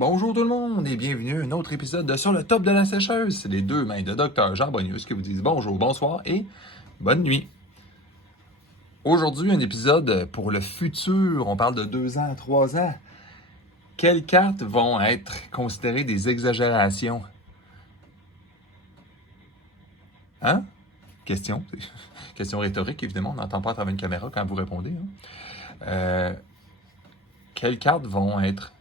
bonjour tout le monde et bienvenue à un autre épisode de Sur le top de la sécheuse. C'est les deux mains de Dr. Jean Bonius qui vous disent bonjour, bonsoir et bonne nuit. Aujourd'hui, un épisode pour le futur. On parle de 2 ans, 3 ans. Quelles cartes vont être considérées des exagérations? Hein? Question. Question rhétorique, évidemment. On n'entend pas à travers une caméra quand vous répondez. Quelles cartes vont être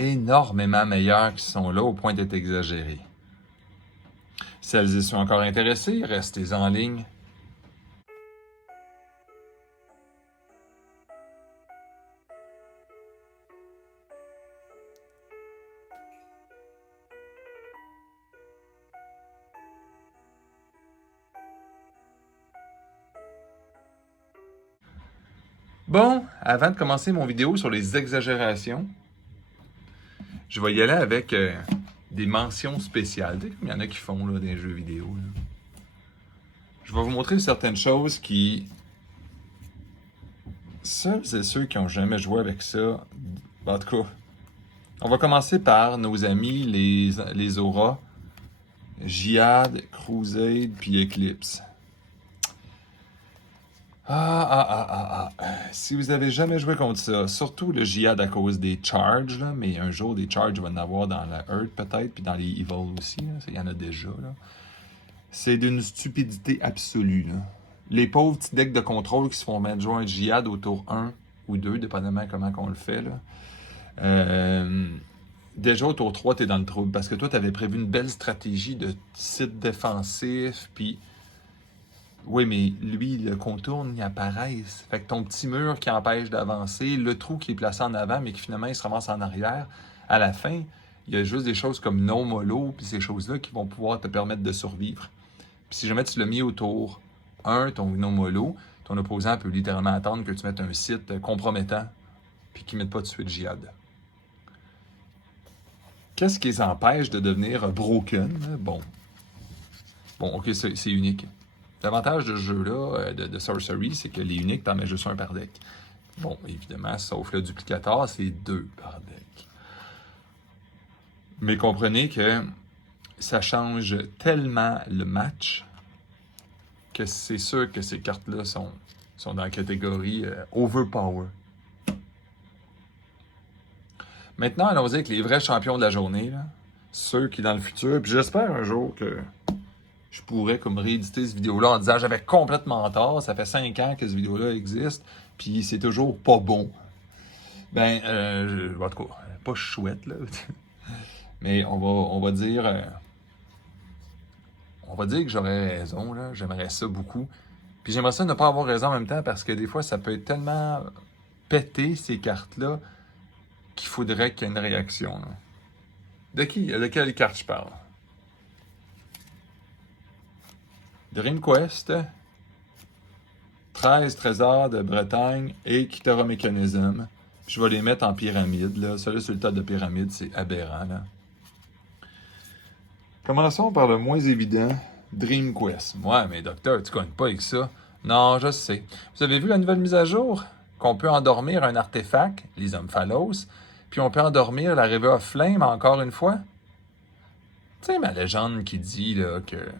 énormément meilleures qui sont là au point d'être exagérées? Celles et ceux encore intéressés, restez en ligne. Bon, avant de commencer mon vidéo sur les exagérations, je vais y aller avec des mentions spéciales. Tu sais, comme il y en a qui font là, des jeux vidéo. Là. Je vais vous montrer certaines choses qui... Seuls et ceux qui n'ont jamais joué avec ça... En tout cas, on va commencer par nos amis, les auras, Jihad, Crusade, puis Eclipse. Si vous avez jamais joué contre ça, surtout le Jihad à cause des charges, là, mais un jour des charges, il va en avoir dans la Earth peut-être, puis dans les Evil aussi, il y en a déjà. Là. C'est d'une stupidité absolue. Là. Les pauvres petits decks de contrôle qui se font mettre jouer un Jihad au tour 1 ou 2, dépendamment comment on le fait. Là. Déjà au tour 3, t'es dans le trouble, parce que toi, t'avais prévu une belle stratégie de site défensif, puis... Oui, mais lui, le contourne, il apparaît. Fait que ton petit mur qui empêche d'avancer, le trou qui est placé en avant, mais qui finalement il se ramasse en arrière, à la fin, il y a juste des choses comme no mollo, puis ces choses-là qui vont pouvoir te permettre de survivre. Puis si jamais tu l'as mis au tour 1, ton no mollo, ton opposant peut littéralement attendre que tu mettes un site compromettant, puis qu'il ne mette pas de suite Jihad. Qu'est-ce qui les empêche de devenir broken? Bon, ok, c'est unique. L'avantage de ce jeu-là, de Sorcery, c'est que les uniques, t'en mets juste un par deck. Bon, évidemment, sauf le duplicateur, c'est 2 par deck. Mais comprenez que ça change tellement le match que c'est sûr que ces cartes-là sont dans la catégorie overpower. Maintenant, allons-y avec les vrais champions de la journée, là. Ceux qui, dans le futur, puis j'espère un jour que je pourrais comme rééditer cette vidéo-là en disant j'avais complètement tort, ça fait 5 ans que cette vidéo-là existe, puis c'est toujours pas bon. Ben, en tout cas, pas chouette, là. Mais on va dire que j'aurais raison, là. J'aimerais ça beaucoup. Puis j'aimerais ça ne pas avoir raison en même temps parce que des fois, ça peut être tellement pété, ces cartes-là, qu'il faudrait qu'il y ait une réaction, là. De quelle carte je parle? Dream Quest, 13 trésors de Bretagne et Kitara Mechanism. Je vais les mettre en pyramide. Là. Celui sur le tas de pyramide, c'est aberrant. Là. Commençons par le moins évident, Dream Quest. Ouais, mais docteur, tu connais pas avec ça. Non, je sais. Vous avez vu la nouvelle mise à jour? Qu'on peut endormir un artefact, les Omphalos, puis on peut endormir la River of Flame encore une fois? Tu sais, ma légende qui dit là, que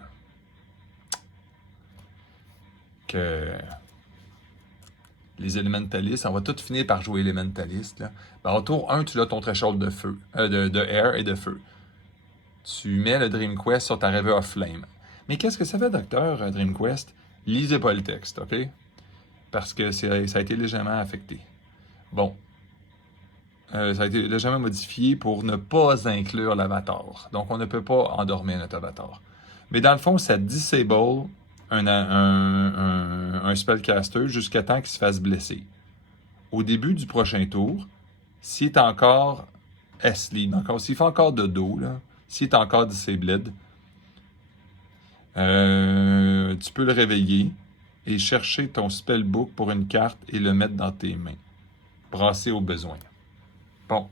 les élémentalistes, on va tout finir par jouer élémentaliste. Là. Ben, au tour 1, tu as ton threshold de feu, de air et de feu. Tu mets le Dream Quest sur ta River of Flame. Mais qu'est-ce que ça fait, docteur, Dream Quest? Lisez pas le texte, OK? Parce que ça a été légèrement affecté. Bon. Ça a été légèrement modifié pour ne pas inclure l'avatar. Donc, on ne peut pas endormir notre avatar. Mais dans le fond, ça disable un spellcaster jusqu'à temps qu'il se fasse blesser. Au début du prochain tour, s'il est encore asleep, s'il fait encore de dos, là, s'il est encore disabled, tu peux le réveiller et chercher ton spellbook pour une carte et le mettre dans tes mains. Brasser au besoin. Bon.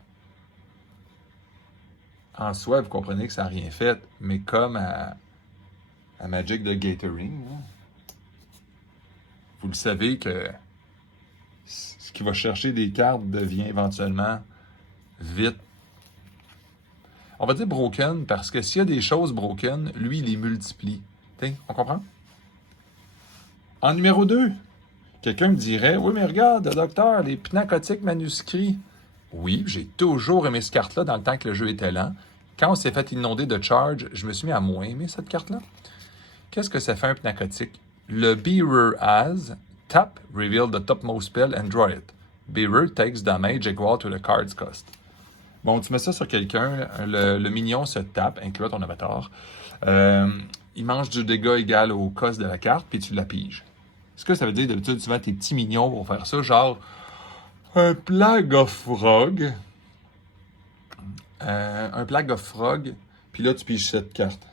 En soi, vous comprenez que ça n'a rien fait, mais comme à Magic the Gathering, là, vous le savez que ce qui va chercher des cartes devient éventuellement vite On va dire broken parce que s'il y a des choses broken, lui, il les multiplie. T'sais, on comprend? En numéro 2, quelqu'un me dirait, oui, mais regarde, docteur, les pnacotiques manuscrits. Oui, j'ai toujours aimé cette carte-là dans le temps que le jeu était lent. Quand on s'est fait inonder de charge, je me suis mis à moins aimer cette carte-là. Qu'est-ce que ça fait un pnacotique? Le Bearer has, tap, reveal the topmost spell and draw it. Bearer takes damage equal to the card's cost. Bon, tu mets ça sur quelqu'un, le minion se tape, inclut ton avatar. Il mange du dégât égal au cost de la carte, puis tu la piges. Ce que ça veut dire, d'habitude, tu vas tes petits minions pour faire ça, genre un Plague of Frog. Un Plague of Frog, puis là, tu piges cette carte.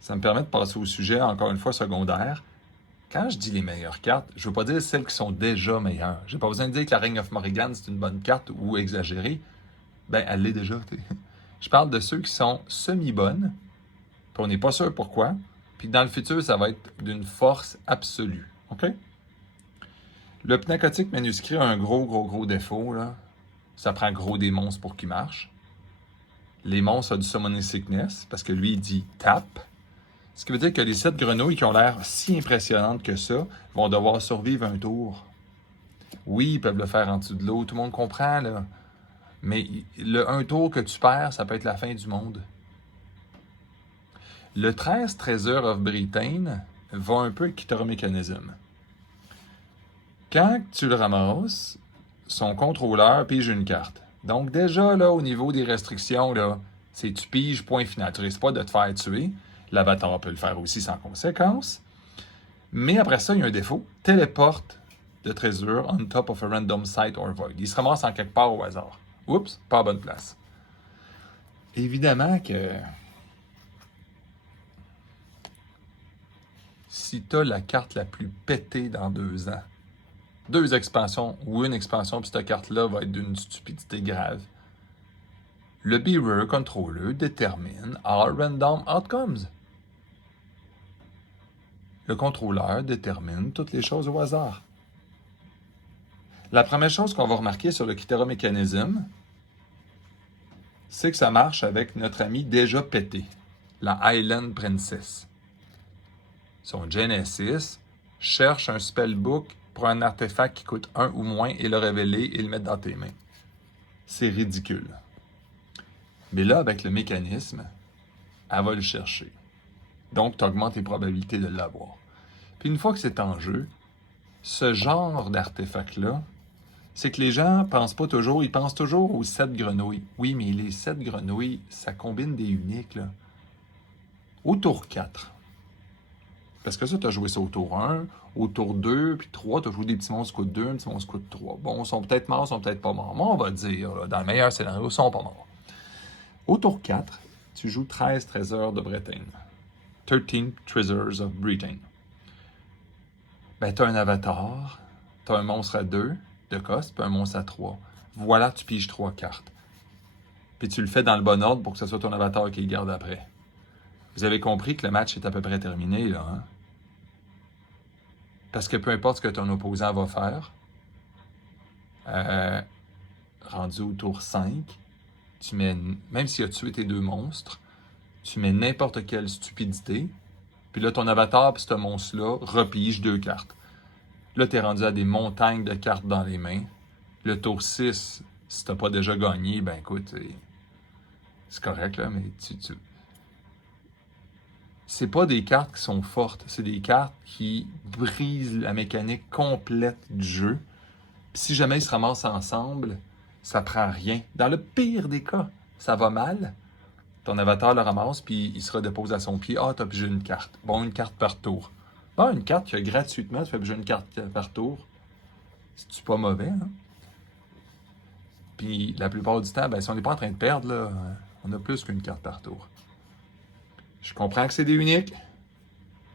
Ça me permet de passer au sujet, encore une fois, secondaire. Quand je dis les meilleures cartes, je ne veux pas dire celles qui sont déjà meilleures. J'ai pas besoin de dire que la Ring of Morrigan, c'est une bonne carte ou exagérée. Ben, elle l'est déjà. Je parle de ceux qui sont semi-bonnes, puis on n'est pas sûr pourquoi, puis dans le futur, ça va être d'une force absolue. OK? Le pnacotique manuscrit a un gros défaut, là. Ça prend gros des monstres pour qu'il marche. Les monstres ont du Summoning Sickness, parce que lui, il dit « tap ». Ce qui veut dire que les 7 grenouilles qui ont l'air si impressionnantes que ça vont devoir survivre un tour. Oui, ils peuvent le faire en dessous de l'eau, tout le monde comprend, là. Mais un tour que tu perds, ça peut être la fin du monde. Le 13 Treasure of Britain va un peu avec Kitara Mechanism. Quand tu le ramasses, son contrôleur pige une carte. Donc déjà, là, au niveau des restrictions, là, c'est tu piges, point final. Tu risques pas de te faire tuer. L'avatar peut le faire aussi sans conséquence. Mais après ça, il y a un défaut. Téléporte de Treasure on top of a random site or void. Il se ramasse en quelque part au hasard. Oups, pas à bonne place. Évidemment que si tu as la carte la plus pétée dans 2 ans, 2 expansions ou une expansion, puis cette carte-là va être d'une stupidité grave, le Bearer Controller détermine all random outcomes. Le contrôleur détermine toutes les choses au hasard. La première chose qu'on va remarquer sur le Kitara Mechanism, c'est que ça marche avec notre ami déjà pété, la Island Princess. Son Genesis cherche un spellbook pour un artefact qui coûte 1 ou moins et le révéler et le mettre dans tes mains. C'est ridicule. Mais là, avec le mécanisme, elle va le chercher. Donc, tu augmentes tes probabilités de l'avoir. Puis une fois que c'est en jeu, ce genre d'artefact-là, c'est que les gens pensent pas toujours, ils pensent toujours aux 7 grenouilles. Oui, mais les 7 grenouilles, ça combine des uniques, là. Au tour 4. Parce que ça, tu as joué ça au tour 1, au tour 2, puis 3, tu as joué des petits monstres qui coûtent 2, un petit monstre qui coûte 3. Bon, ils sont peut-être morts, ils sont peut-être pas morts. Moi, on va dire, là, dans le meilleur scénario, ils sont pas morts. Au tour 4, tu joues 13 trésors de Bretagne. 13 Treasures of Britain. Ben, tu as un avatar, tu as un monstre à 2 de coste, puis un monstre à 3. Voilà, tu piges 3 cartes. Puis tu le fais dans le bon ordre pour que ce soit ton avatar qui le garde après. Vous avez compris que le match est à peu près terminé, là, hein? Parce que peu importe ce que ton opposant va faire, rendu au tour 5, tu mets, même s'il a tué tes 2 monstres, tu mets n'importe quelle stupidité, puis là, ton avatar puis ce monstre-là repige 2 cartes. Là, tu es rendu à des montagnes de cartes dans les mains. Le tour 6, si tu n'as pas déjà gagné, ben écoute, c'est correct, là, mais c'est pas des cartes qui sont fortes, c'est des cartes qui brisent la mécanique complète du jeu. Puis si jamais ils se ramassent ensemble, ça prend rien. Dans le pire des cas, ça va mal. Ton avatar le ramasse, puis il se redépose à son pied. Ah, t'as pigé une carte. Bon, une carte par tour. Bon, une carte que gratuitement, tu fais piger une carte par tour. C'est-tu pas mauvais, hein? Puis la plupart du temps, ben, si on n'est pas en train de perdre, là, on a plus qu'une carte par tour. Je comprends que c'est des uniques,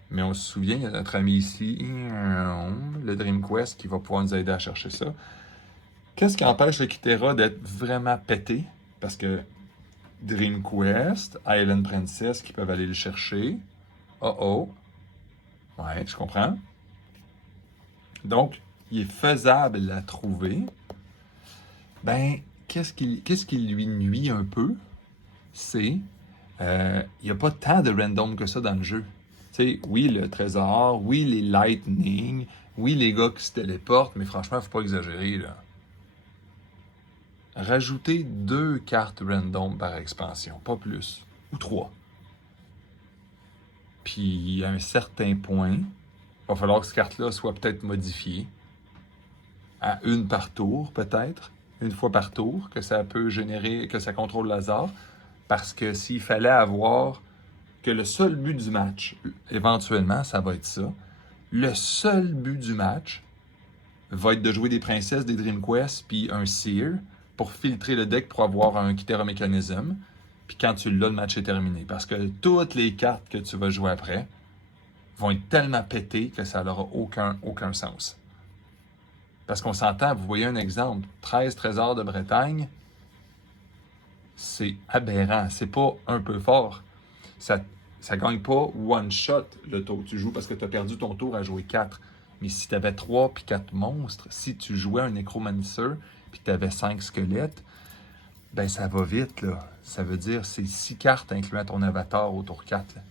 mais on se souvient, il y a notre ami ici, le Dream Quest, qui va pouvoir nous aider à chercher ça. Qu'est-ce qui empêche le Kitera d'être vraiment pété? Parce que Dream Quest, Island Princess qui peuvent aller le chercher. Oh. Ouais, je comprends. Donc, il est faisable à trouver. Ben, qu'est-ce qui lui nuit un peu, c'est il n'y a pas tant de random que ça dans le jeu. Tu sais, oui, le trésor, oui, les lightning, oui, les gars qui se téléportent, mais franchement, faut pas exagérer, là. Rajouter 2 cartes random par expansion, pas plus. Ou 3. Puis, à un certain point, il va falloir que cette carte-là soit peut-être modifiée. À une par tour, peut-être. Une fois par tour, que ça peut générer, que ça contrôle le hasard. Parce que s'il fallait avoir que le seul but du match, éventuellement, ça va être ça. Le seul but du match va être de jouer des princesses, des Dream Quest, puis un Seer pour filtrer le deck pour avoir un Kythera Mechanism. Puis quand tu l'as, le match est terminé. Parce que toutes les cartes que tu vas jouer après vont être tellement pétées que ça n'aura aucun sens. Parce qu'on s'entend, vous voyez un exemple, 13 trésors de Bretagne, c'est aberrant, c'est pas un peu fort. Ça gagne pas one shot le tour que tu joues parce que tu as perdu ton tour à jouer 4. Mais si tu avais 3 puis 4 monstres, si tu jouais un Necromancer puis que tu avais 5 squelettes, ben ça va vite, là. Ça veut dire c'est 6 cartes incluant ton avatar au tour 4. Là.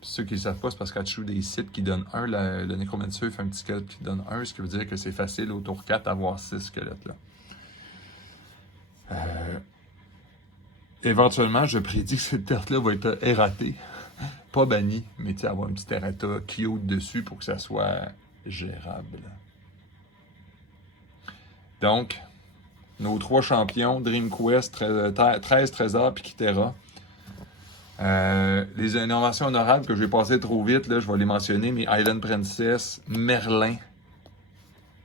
Ceux qui ne savent pas, c'est parce que tu joues des sites qui donnent 1, le Necromancer fait un petit squelette qui donne 1, ce qui veut dire que c'est facile au tour 4 d'avoir 6 squelettes. Là. Éventuellement, je prédis que cette carte-là va être erratée. Pas bannie, mais tu sais, avoir un petit errata cute dessus pour que ça soit gérable. Donc, nos 3 champions, Dream Quest, 13 trésors puis Kythera. Les innovations honorables que je vais passer trop vite, là, je vais les mentionner, mais Island Princess, Merlin.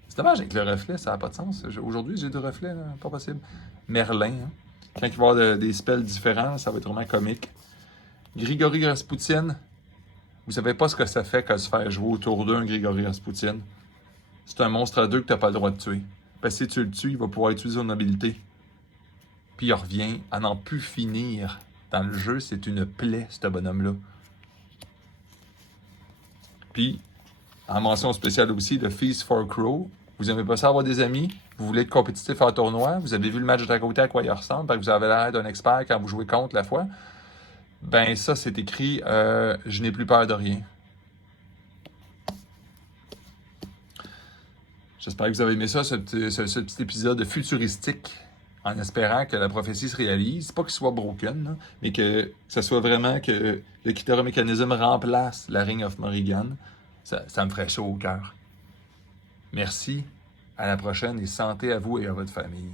C'est dommage avec le reflet, ça n'a pas de sens. Aujourd'hui, j'ai du reflet, là, pas possible. Merlin, hein. Quand il va y avoir des spells différents, ça va être vraiment comique. Grigory Rasputin, vous savez pas ce que ça fait que se faire jouer autour d'un Grigory Rasputin. C'est un monstre à 2 que tu n'as pas le droit de tuer. Parce que si tu le tues, il va pouvoir utiliser son habilité. Puis il revient à n'en plus finir. Dans le jeu, c'est une plaie, ce bonhomme-là. Puis, en mention spéciale aussi, le Feast for Crow. Vous n'aimez pas ça avoir des amis? Vous voulez être compétitif en tournoi? Vous avez vu le match de à côté à quoi il ressemble? Parce que vous avez l'air d'un expert quand vous jouez contre la fois. Ben ça, c'est écrit « Je n'ai plus peur de rien ». J'espère que vous avez aimé ça, ce petit épisode futuristique, en espérant que la prophétie se réalise. Pas qu'il soit broken, là, mais que ce soit vraiment que le Kythera Mechanism remplace la Ring of Morrigan. Ça me ferait chaud au cœur. Merci, à la prochaine et santé à vous et à votre famille.